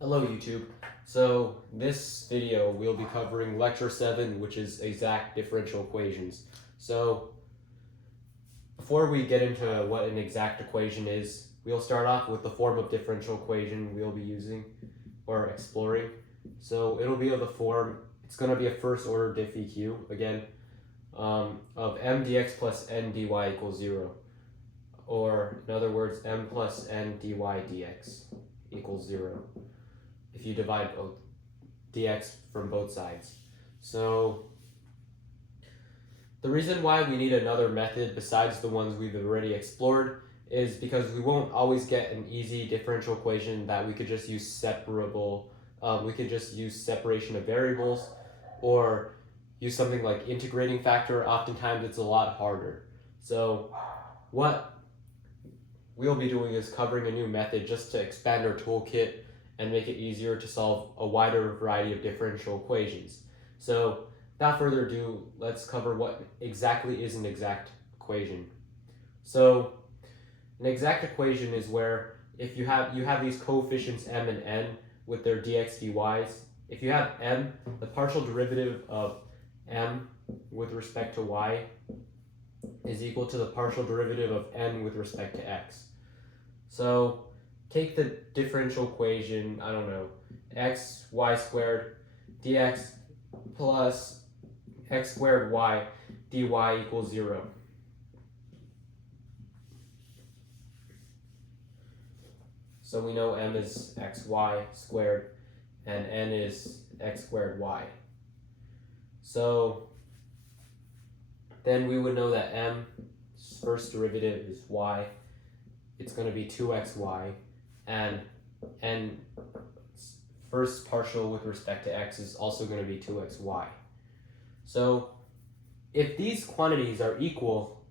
Hello YouTube. So this video we'll be covering lecture 7, which is exact differential equations. So before we get into what an exact equation is, we'll start off with the form of differential equation we'll be using or exploring. So it'll be of the form, it's going to be a first order diff EQ again, of m dx plus n dy equals 0. Or in other words, m plus n dy dx equals 0. If you divide both dx from both sides. So the reason why we need another method besides the ones we've already explored is because we won't always get an easy differential equation that we could just use separable. We could just use separation of variables or use something like integrating factor. Oftentimes it's a lot harder. So what we'll be doing is covering a new method just to expand our toolkit and make it easier to solve a wider variety of differential equations. So without further ado, let's cover what exactly is an exact equation. So an exact equation is where if you have these coefficients m and n with their dx dy's. If you have m, the partial derivative of m with respect to y is equal to the partial derivative of n with respect to x. So take the differential equation, I don't know, x y squared dx plus x squared y dy equals 0. So we know m is xy squared and n is x squared y. So then we would know that m's first derivative is y. It's going to be 2xy, and n first partial with respect to x is also going to be 2xy. So if these quantities are equal,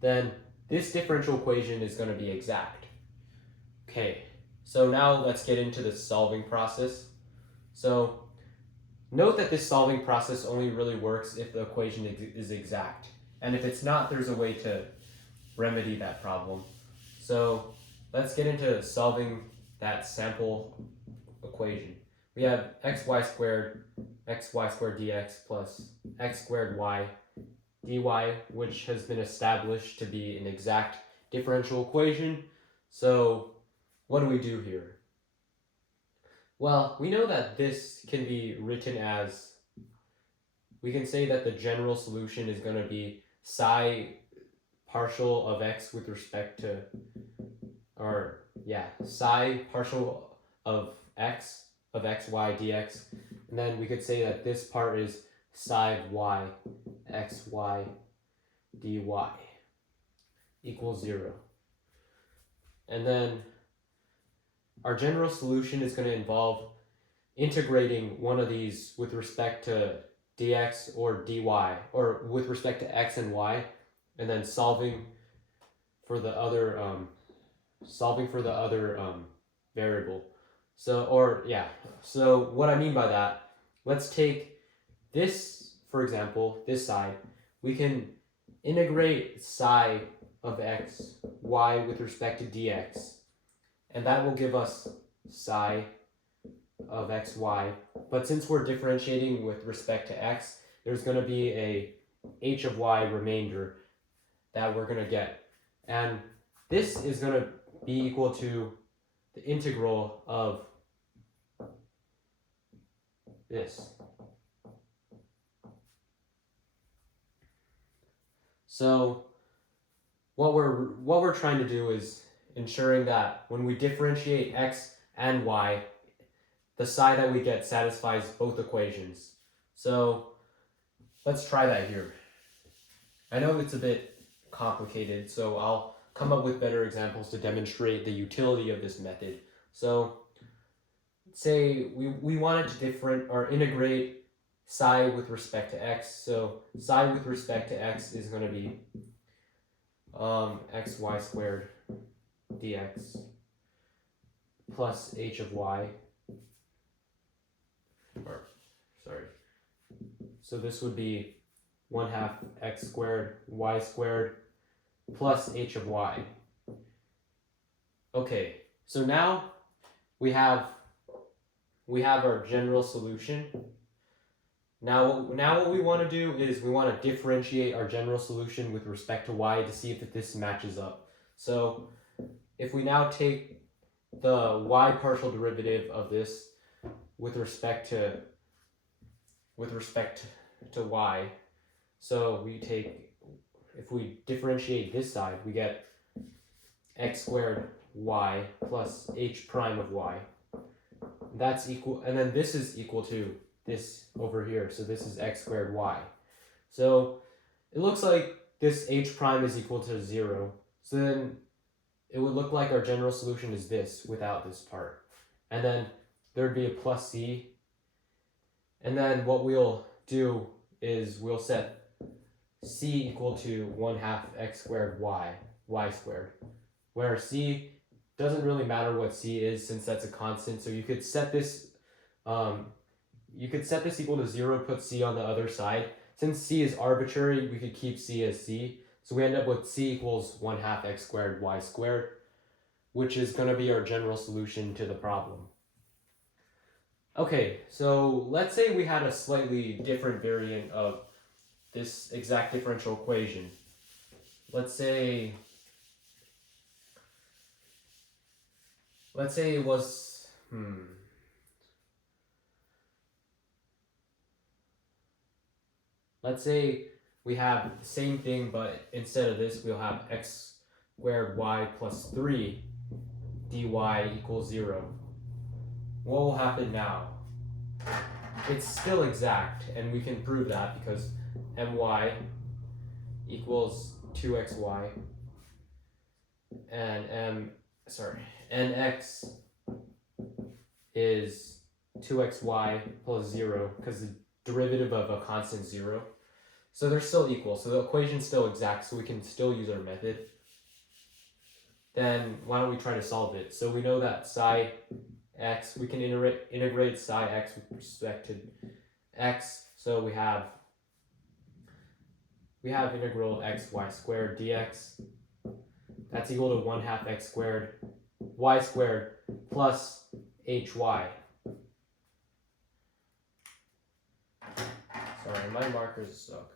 then this differential equation is going to be exact. Okay, so now let's get into the solving process. So note that this solving process only really works if the equation is exact. And if it's not, there's a way to remedy that problem. So let's get into solving that sample equation. We have xy squared dx plus x squared y dy, which has been established to be an exact differential equation. So what do we do here? Well, we know that this can be written as, we can say that the general solution is going to be psi partial of x with respect to, psi partial of x of xy dx, and then we could say that this part is psi of y xy dy equals 0. And then our general solution is going to involve integrating one of these with respect to dx or dy, or with respect to x and y, and then solving for the other variable. So what I mean by that, let's take this, for example, this side. We can integrate psi of x, y with respect to dx, and that will give us psi of xy. But since we're differentiating with respect to x, there's going to be a h of y remainder that we're going to get. And this is going to be equal to the integral of this. So what we're trying to do is ensuring that when we differentiate x and y, the psi that we get satisfies both equations. So let's try that here. I know it's a bit complicated, so I'll come up with better examples to demonstrate the utility of this method. So say we wanted to integrate psi with respect to x. So psi with respect to x is going to be xy squared dx plus h of y. So this would be 1/2 x squared y squared plus h of y. Okay, so now we have we have our general solution. Now what we want to do is we want to differentiate our general solution with respect to y to see if this matches up. So if we now take the y partial derivative of this with respect to y, so we take, if we differentiate this side, we get x squared y plus h prime of y. That's equal, and then this is equal to this over here, so this is x squared y. So it looks like this h prime is equal to 0, so then it would look like our general solution is this without this part. And then there'd be a plus c, and then what we'll do is we'll set c equal to 1/2 x squared y squared, where c doesn't really matter what c is since that's a constant, so you could set this equal to 0, put c on the other side. Since c is arbitrary, we could keep c as c, so we end up with c equals 1/2 x squared y squared, which is going to be our general solution to the problem. Okay, so let's say we had a slightly different variant of this exact differential equation. Let's say it was, let's say we have the same thing, but instead of this, we'll have x squared y plus 3 dy equals 0. What will happen now? It's still exact, and we can prove that because my equals 2xy, and nx is 2xy plus 0 because the derivative of a constant 0. So they're still equal, so the equation's still exact, so we can still use our method. Then why don't we try to solve it? So we know that psi x, we can integrate psi x with respect to x, so we have integral x y squared dx, that's equal to 1/2 x squared y squared plus hy. Sorry, my markers suck.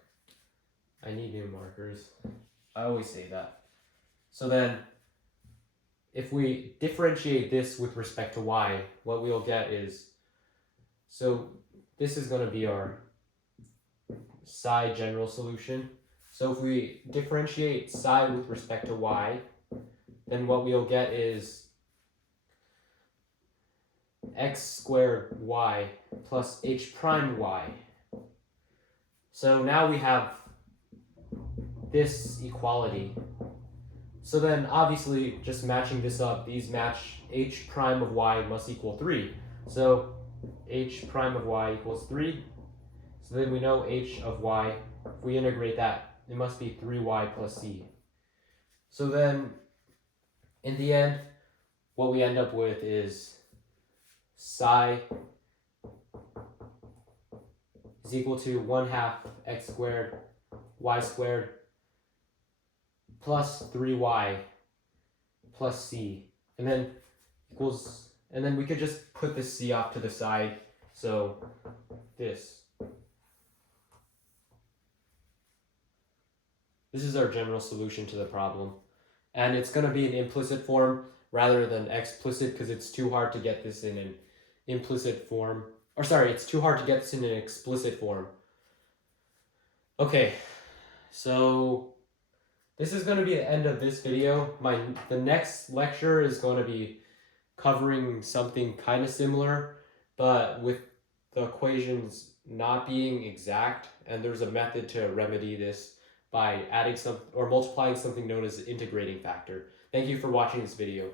I need new markers. I always say that. So then, if we differentiate this with respect to y, what we'll get is, so this is going to be our psi general solution. So if we differentiate psi with respect to y, then what we'll get is x squared y plus h prime y. So now we have this equality. So then obviously just matching this up, these match, h prime of y must equal 3. So h prime of y equals 3. So then we know h of y, if we integrate that, it must be 3y plus c. So then in the end, what we end up with is psi is equal to 1/2 x squared y squared plus 3y plus c, and then equals, and then we could just put the c off to the side, so this is our general solution to the problem, and it's going to be an implicit form rather than explicit because it's too hard to get this in an implicit form, or sorry, it's too hard to get this in an explicit form. Okay, so this is going to be the end of this video. The next lecture is going to be covering something kind of similar, but with the equations not being exact, and there's a method to remedy this by adding some or multiplying something known as the integrating factor. Thank you for watching this video.